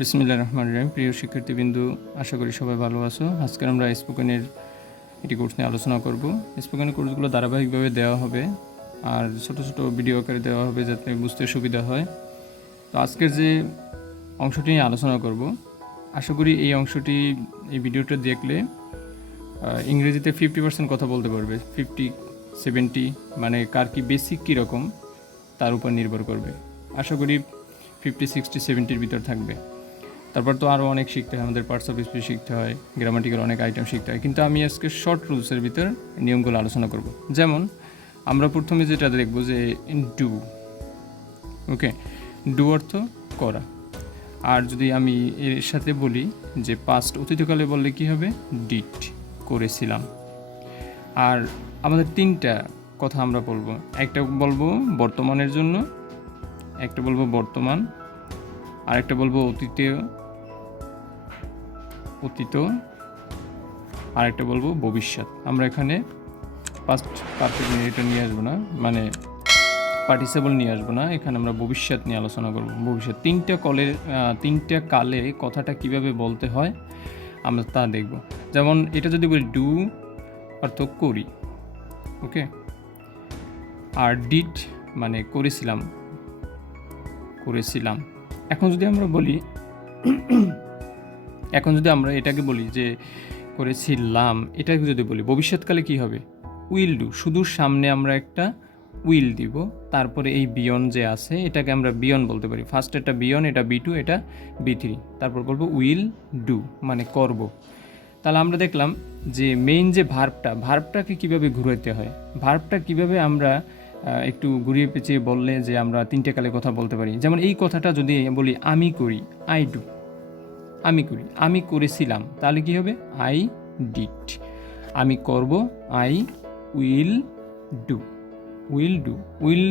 বিসমিল্লাহির রহমানির রহিম। প্রিয় শিক্ষার্থীবৃন্দু, আশা করি সবাই ভালো আছো। আজকে আমরা স্পোকেনের একটি কোর্স নিয়ে আলোচনা করব। স্পোকেনের কোর্সগুলো ধারাবাহিকভাবে দেওয়া হবে আর ছোট ছোট ভিডিও আকারে দেওয়া হবে যাতে বুঝতে সুবিধা হয়। তো আজকের যে অংশটি নিয়ে আলোচনা করব, আশা করি এই ভিডিওটা দেখলে ইংরেজিতে 50% কথা বলতে পারবে। 50-70 মানে কার কি বেসিক কীরকম তার উপর নির্ভর করবে। আশা করি 50-60-70-র ভিতর থাকবে। তারপর তো আরও অনেক শিখতে হয়, আমাদের পার্টস অফ স্পিচ শিখতে হয়, গ্রামাটিক্যাল অনেক আইটেম শিখতে হয়, কিন্তু আমি আজকে শর্ট রুলসের ভিতর নিয়মগুলো আলোচনা করব। যেমন আমরা প্রথমে যেটা দেখব যে ডু, ওকে, ডু অর্থ করা। আর যদি আমি এর সাথে বলি যে পাস্ট অতীতকালে বললে কি হবে, ডিড, করেছিলাম। আর আমাদের তিনটা কথা আমরা বলবো, একটা বলবো বর্তমানের জন্য, একটা বলবো বর্তমান, আর একটা বলবো অতীত, আর একটা বলবো ভবিষ্যৎ। আমরা এখানে পাস্ট পারফেক্ট এটা নিয়ে আসবো না, মানে পার্টিসিপল নিয়ে আসবো না, এখানে আমরা ভবিষ্যৎ নিয়ে আলোচনা করবো। ভবিষ্যৎ তিনটা কালে কথাটা কিভাবে বলতে হয় আমরা তা দেখব। যেমন এটা যদি বলি ডু অর্থ করি, ওকে, আর ডিড মানে করেছিলাম। এখন যদি আমরা এটাকে বলি যে করেছিলাম, এটাকে যদি বলি ভবিষ্যৎকালে কি হবে, উইল ডু। শুধু সামনে আমরা একটা উইল দিব, তারপরে এই বিয়ন যে আছে এটাকে আমরা বিয়ন বলতে পারি। ফার্স্ট এটা বিয়ন, এটা B2, এটা B3, তারপর বলবো উইল ডু মানে করব। তাহলে আমরা দেখলাম যে মেইন যে ভার্বটাকে কিভাবে ঘুরাইতে হয়, ভার্বটা কিভাবে আমরা একটু ঘুরিয়ে পেঁচিয়ে বললে যে আমরা তিনটে কালে কথা বলতে পারি। যেমন এই কথাটা যদি বলি আমি করি, আই ডু, আমি করেছিলাম, তাহলে কি হবে, আই ডিড। আমি করব, আই উইল ডু। উইল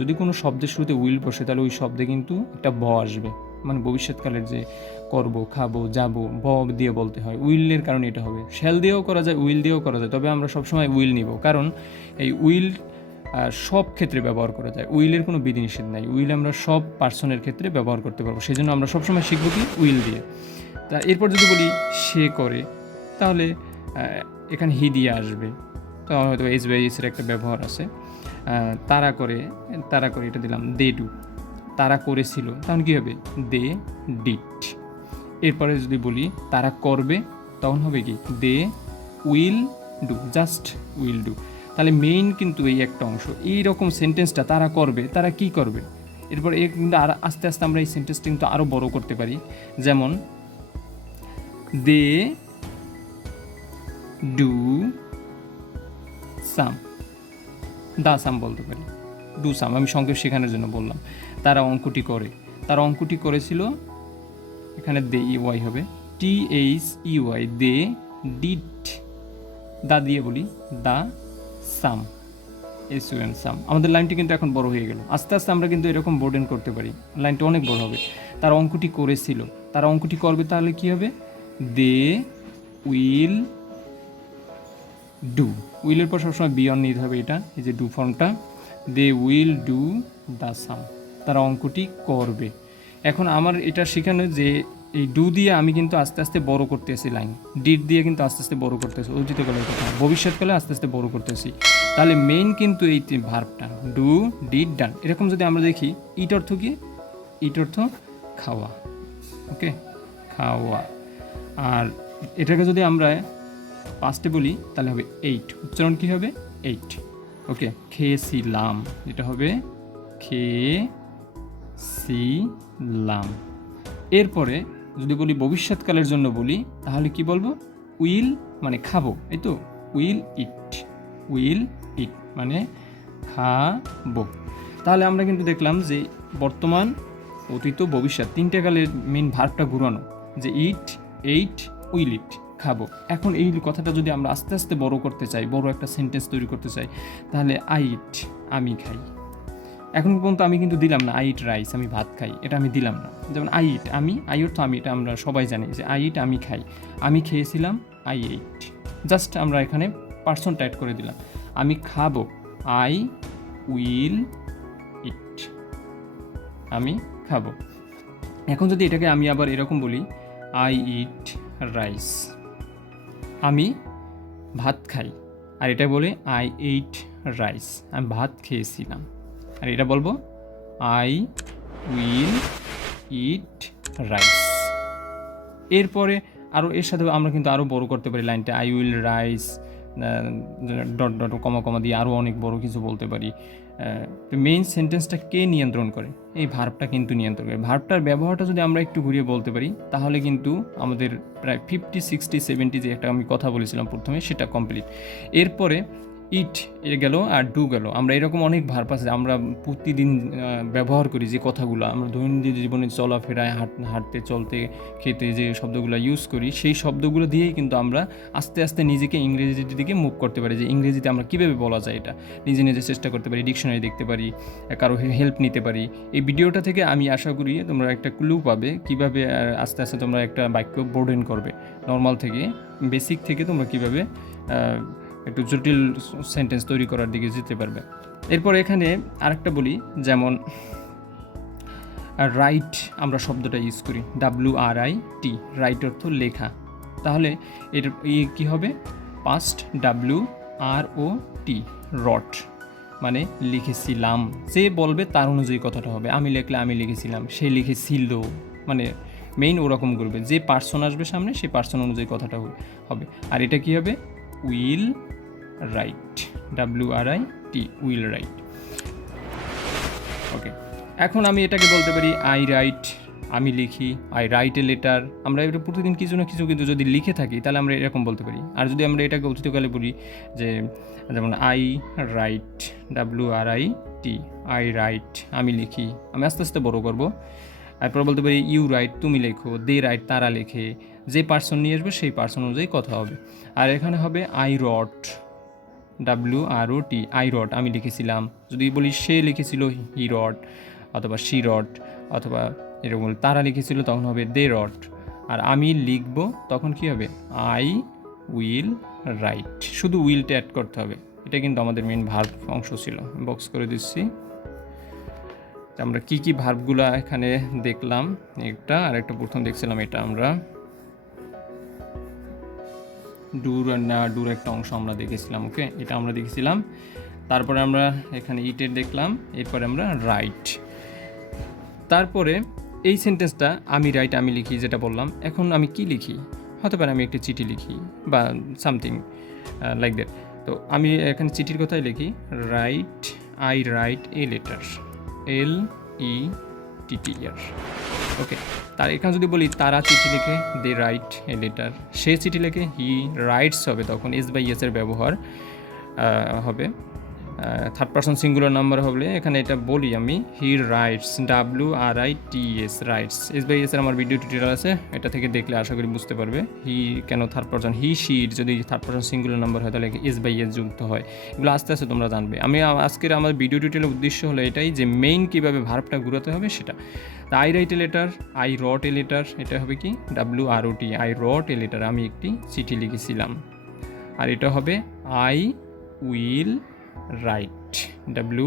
যদি কোনো শব্দের শুরুতে উইল বসে তাহলে ওই শব্দে কিন্তু একটা ব আসবে, মানে ভবিষ্যৎকালের যে করব, খাবো, যাব, ব দিয়ে বলতে হয়। উইলের কারণে এটা হবে। শ্যাল দিয়েও করা যায়, উইল দিয়েও করা যায়, তবে আমরা সবসময় উইল নিব, কারণ এই উইল সব ক্ষেত্রে ব্যবহার করা যায়। উইলের কোনো বিধিনিষেধ নাই। উইল আমরা সব পার্সনের ক্ষেত্রে ব্যবহার করতে পারবো, সেই জন্য আমরা সবসময় শিখবো কি, উইল দিয়ে। তা এরপর যদি বলি সে করে, তাহলে এখানে হি দিয়ে আসবে, তো হয়তো এস বাই এসের একটা ব্যবহার আছে। তারা করে এটা দিলাম দে ডু। তারা করেছিল, তখন কী হবে, দে ডিড। এরপরে যদি বলি তারা করবে, তখন হবে কি, they will do, just will do. তাহলে মেইন কিন্তু এই একটা অংশ, এই রকম সেন্টেন্সটা তারা করবে, তারা কি করবে। এরপর কিন্তু আর আস্তে আস্তে আমরা এই সেন্টেন্সটা কিন্তু আরও বড় করতে পারি। যেমন দে ডু সাম, সাম বলতে পারি, ডু সাম, আমি সংক্ষেপ শেখানোর জন্য বললাম। তারা অঙ্কটি করেছিল, এখানে দে ইউআই হবে, THEY, দে ডিড। দা দিয়ে বলি দা সাম, SUM সাম। আমাদের লাইনটি কিন্তু এখন বড় হয়ে গেল। আস্তে আস্তে আমরা কিন্তু এরকম বোর্ডেন করতে পারি, লাইনটা অনেক বড় হবে। তারা অঙ্কটি করেছিল, তারা অঙ্কটি করবে, তাহলে কি হবে, দে উইল ডু। উইলের পর সবসময় বিয়ন নিতে হবে, এটা এই যে ডু ফর্মটা, দে উইল ডু দ্য সাম, তারা অঙ্কটি করবে। এখন আমার এটা শেখানো যে এই ডু দিয়ে আমি কিন্তু আস্তে আস্তে বড় করতেছি লাইন, ডিড দিয়ে কিন্তু আস্তে আস্তে বড় করতেছি, অতীতকালের কথা, ভবিষ্যৎকালে আস্তে আস্তে বড় করতেছি। তাহলে মেইন কিন্তু এই ভার্বটা ডু, ডিড, ডান। এরকম যদি আমরা দেখি, ইট অর্থ কি, ইট অর্থ খাওয়া, ওকে, খাওয়া। আর এটাকে যদি আমরা পাস্টে বলি তাহলে হবে এইট, উচ্চারণ কি হবে, এইট, ওকে। খেয়েছিলাম, এটা হবে খেয়েছিলাম। এরপরে যদি বলি ভবিষ্যৎকালের জন্য বলি, তাহলে কি বলবো, উইল মানে খাবো, এই তো, উইল ইট মানে খাবো। তাহলে আমরা কিন্তু দেখলাম যে বর্তমান, অতীত, ভবিষ্যৎ তিনটে কালের মেইন ভার্বটা ঘুরানো, যে ইট, এইট, উইল ইট, খাবো। এখন এই কথাটা যদি আমরা আস্তে আস্তে বড় করতে চাই, বড় একটা সেন্টেন্স তৈরি করতে চাই, তাহলে আই ইট, আমি খাই। এখন পর্যন্ত আমি কিন্তু দিলাম না আই ইট রাইস, আমি ভাত খাই, এটা আমি দিলাম না। যেমন আই ইট, আই অর্থ আমি, এটা আমরা সবাই জানি যে আই ইট, আমি খাই, আমি খেয়েছিলাম, আই এইট। জাস্ট আমরা এখানে পার্সনটা অ্যাড করে দিলাম, আমি খাবো, আই উইল ইট, আমি খাবো। এখন যদি এটাকে আমি আবার এরকম বলি, আই ইট রাইস, আমি ভাত খাই। আর এটা বলে আই এইট রাইস, আমি ভাত খেয়েছিলাম। আর এটা বলবো আই উইল ইট রাইস। এরপরে আরও এর সাথে আমরা কিন্তু আরও বড় করতে পারি লাইনটা, I will rise dot dot comma comma দিয়ে আরও অনেক বড় কিছু বলতে পারি। মেইন সেন্টেন্সটা কে নিয়ন্ত্রণ করে? এই ভার্বটা কিন্তু নিয়ন্ত্রণ করে। ভার্বটার ব্যবহারটা যদি আমরা একটু ঘুরিয়ে বলতে পারি তাহলে কিন্তু আমাদের প্রায় 50, 60, 70 যে একটা আমি কথা বলেছিলাম প্রথমে সেটা কমপ্লিট। এরপরে ইট এ গেল আর ডু গেল। আমরা এরকম অনেক ভার্ব আছে আমরা প্রতিদিন ব্যবহার করি, যে কথাগুলো আমরা দৈনন্দিন জীবনে চলাফেরায় হাঁটতে চলতে খেতে যে শব্দগুলো ইউজ করি, সেই শব্দগুলো দিয়েই কিন্তু আমরা আস্তে আস্তে নিজেকে ইংরেজির দিকে মুভ করতে পারি, যে ইংরেজিতে আমরা কীভাবে বলা যায় এটা নিজে নিজে চেষ্টা করতে পারি, ডিকশনারি দেখতে পারি, কারো হেল্প নিতে পারি। এই ভিডিওটা থেকে আমি আশা করি তোমরা একটা ক্লু পাবে কীভাবে আস্তে আস্তে তোমরা একটা বাক্য বোর্ডেন করবে। নর্মাল থেকে বেসিক থেকে তোমরা কীভাবে একটু জটিল সেন্টেন্স তৈরি করার দিকে যেতে পারবে। এরপর এখানে আরেকটা বলি, যেমন রাইট আমরা শব্দটা ইউজ করি, WRIT, রাইট অর্থ লেখা। তাহলে এর কী হবে? পাস্ট WROT, রট, মানে লিখেছিলাম। যে বলবে তার অনুযায়ী কথাটা হবে। আমি লিখলে আমি লিখেছিলাম, সে লিখেছিল, মানে মেইন ওরকম করবে। যে পার্সন আসবে সামনে সেই পার্সন অনুযায়ী কথাটা হবে। আর এটা কী হবে? Will write, WRIT, will write. Okay, এখন আমি এটাকে বলতে পারি আই রাইট, আমি লিখি, আই রাইট এ লেটার। আমরা এটা প্রতিদিন কিছু না কিছু কিন্তু যদি লিখে থাকি তাহলে আমরা এরকম বলতে পারি। আর যদি আমরা এটাকে অতীতকালে বলি, যে যেমন I right, WRIT, I right, আমি লিখি, আমি আস্তে আস্তে বড় করবো। এরপর বলতে পারি ইউ রাইট, তুমি লেখো, দে রাইট, তারা লেখে। যে পার্সন নিয়ে আসবে সেই পার্সন অনুযায়ী কথা হবে। আর এখানে হবে আই রট, WROT, আই রট, আমি লিখেছিলাম। যদি বলি সে লিখেছিল, হি রট, অথবা শি রট, অথবা এরকম তারা লিখেছিল, তখন হবে দে রট। আর আমি লিখব তখন কি হবে? I will right. শুধু উইলটা অ্যাড করতে হবে। এটা কিন্তু আমাদের মেন ভার্ব অংশ ছিল। বক্স করে দিচ্ছি। আমরা কি কি ভার্বগুলো এখানে দেখলাম, একটা আর একটা প্রথম দেখছিলাম, এটা আমরা ডুর না ডুর একটা অংশ আমরা দেখেছিলাম। ওকে, এটা আমরা দেখেছিলাম। তারপরে আমরা এখানে ইটের দেখলাম। এরপরে আমরা রাইট। তারপরে এই সেন্টেন্সটা আমি রাইট, আমি লিখি, যেটা বললাম। এখন আমি কি লিখি? হতে পারে আমি একটা চিঠি লিখি বা সামথিং লাইক দ্যাট। তো আমি এখানে চিঠির কথাই লিখি, right, I write a letter, LETTER। ওকে, তার এখানে যদি বলি তারা চিঠি লেখে, দে রাইট এ লেটার। সে চিঠি লেখে, হি রাইটস হবে, তখন S/S এর ব্যবহার হবে। থার্ড পারসন সিঙ্গুলার নাম্বার হলে এখানে এটা বলি আমি, he writes, WRITS, rights. S/S এর আমার ভিডিও টিউটোরিয়াল আছে, এটা থেকে দেখলে আশা করি বুঝতে পারবে হি কেন থার্ড পারসন। হি শি যদি থার্ড পারসন সিঙ্গুলার নাম্বার হয় তাহলে S/S যুক্ত হয়। এগুলো আস্তে আস্তে তোমরা জানবে। আমি আজকের আমার ভিডিও টিউটোরিয়ালের উদ্দেশ্য হলো এটাই, যে মেইন কীভাবে ভার্বটা ঘুরাতে হবে সেটা। I write a letter, I wrote a letter, এটা হবে কি? WROT, I wrote a letter, আমি একটি চিঠি লিখেছিলাম। আর এটা হবে আই উইল রাইট,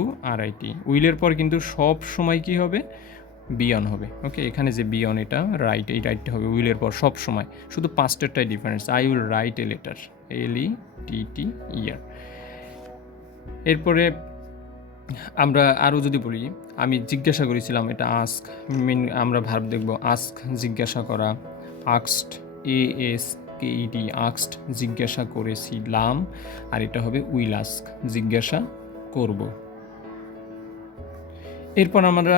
WRIT। উইলের পর কিন্তু সব সময় কি হবে? বিয়ন হবে। ওকে, এখানে যে বিয়ন, এটা রাইট, এই রাইটটা হবে উইলের পর সব সময়। শুধু পাস্টেরটাই difference. I will write a letter, LETTER। এরপরে আমরা আরও যদি বলি, আমি জিজ্ঞাসা করেছিলাম, এটা আস্ক। মেন আমরা ভার্ব দেখব, আস্ক, জিজ্ঞাসা করা, আস্কড, ASKED, আস্কড, জিজ্ঞাসা করেছিলাম। আর এটা হবে উইল আস্ক, জিজ্ঞাসা করব। এরপর আমরা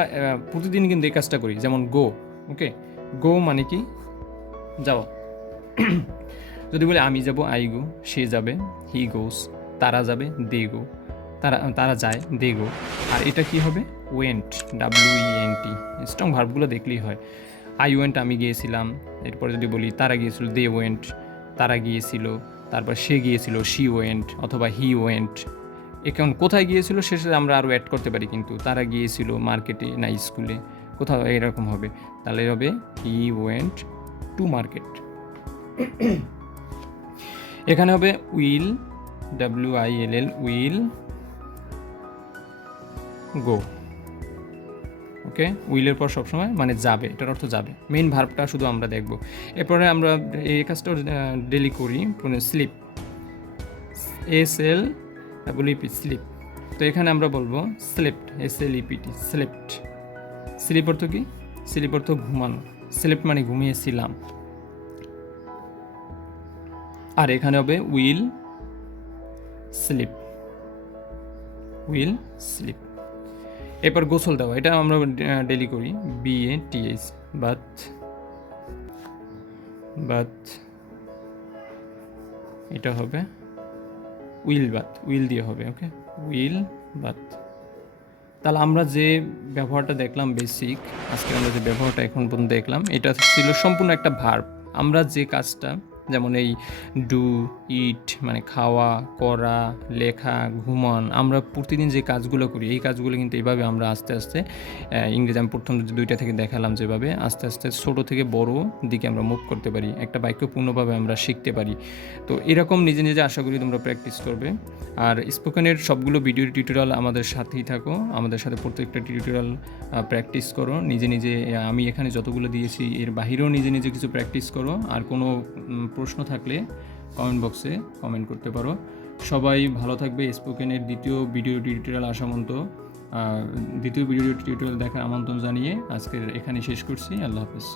প্রতিদিন কিন্তু এই কাজটা করি, যেমন গো। ওকে, গো মানে কি? যাও। যদি বলে আমি যাব, আই গো, সে যাবে, হি গোস, তারা যাবে, দে গো, তারা যায়, দে গো। আর এটা কি হবে? Went, WENT। স্ট্রং ভার্বগুলো দেখলেই হয়। আই ওয়েন্ট, আমি গিয়েছিলাম। এরপরে যদি বলি তারা গিয়েছিল, দে ওয়েন্ট, তারা গিয়েছিল। তারপর সে গিয়েছিল, শি ওয়েন্ট, অথবা হি ওয়েন্ট। এখন কোথায় গিয়েছিল শেষে আমরা আরও অ্যাড করতে পারি কিন্তু, তারা গিয়েছিল মার্কেটে না স্কুলে, কোথাও এরকম হবে। তাহলে হবে হি ওয়েন্ট টু মার্কেট। এখানে হবে উইল, WILL, উইল গো, ওকে, উইলের পর সবসময় মানে যাবে, এটার অর্থ যাবে। মেইন ভার্বটা শুধু আমরা দেখব। এরপরে আমরা এই কাজটা ডেলি করি। Sleep, SLEEP, sleep. তো এখানে আমরা বলবো স্লেপ্ট, SLEPT, স্লেপ্ট। স্লিপ অর্থ কি? স্লিপ অর্থ ঘুমানো, স্লেপ্ট মানে ঘুমিয়েছিলাম। আর এখানে হবে উইল স্লিপ, উইল স্লিপ। এরপর গোসল দেওয়া, এটা আমরা ডেলি করি, BATH, বাথ, বাথ। এটা হবে উইল বাথ, উইল দিয়ে হবে। ওকে, উইল বাথ। তাহলে আমরা যে ব্যবহারটা দেখলাম বেসিক, আজকে আমরা যে ব্যবহারটা এখন পর্যন্ত দেখলাম, এটা ছিল সম্পূর্ণ একটা ভার্ব। আমরা যে কাজটা, যেমন এই ডু, ইট মানে খাওয়া, করা, লেখা, ঘুমান, আমরা প্রতিদিন যে কাজগুলো করি, এই কাজগুলো কিন্তু এইভাবে আমরা আস্তে আস্তে ইংরেজি আমি প্রথম দুইটা থেকে দেখালাম যেভাবে আস্তে আস্তে ছোটো থেকে বড় দিকে আমরা মুভ করতে পারি, একটা বাক্য পূর্ণভাবে আমরা শিখতে পারি। তো এরকম নিজে নিজে আশা করি তোমরা প্র্যাকটিস করবে। আর স্পোকেনের সবগুলো ভিডিও টিউটোরিয়াল আমাদের সাথেই থাকো, আমাদের সাথে প্রত্যেকটা টিউটোরিয়াল প্র্যাকটিস করো নিজে নিজে। আমি এখানে যতগুলো দিয়েছি এর বাহিরেও নিজে নিজে কিছু প্র্যাকটিস করো। আর কোনো প্রশ্ন থাকলে কমেন্ট বক্সে কমেন্ট করতে পারো। সবাই ভালো থাকবে। স্পোকেনের দ্বিতীয় ভিডিও টিউটোরিয়াল দ্বিতীয় ভিডিও টিউটোরিয়াল দেখার আমন্ত্রণ জানিয়ে আজকের এখানে শেষ করছি। আল্লাহ হাফেজ।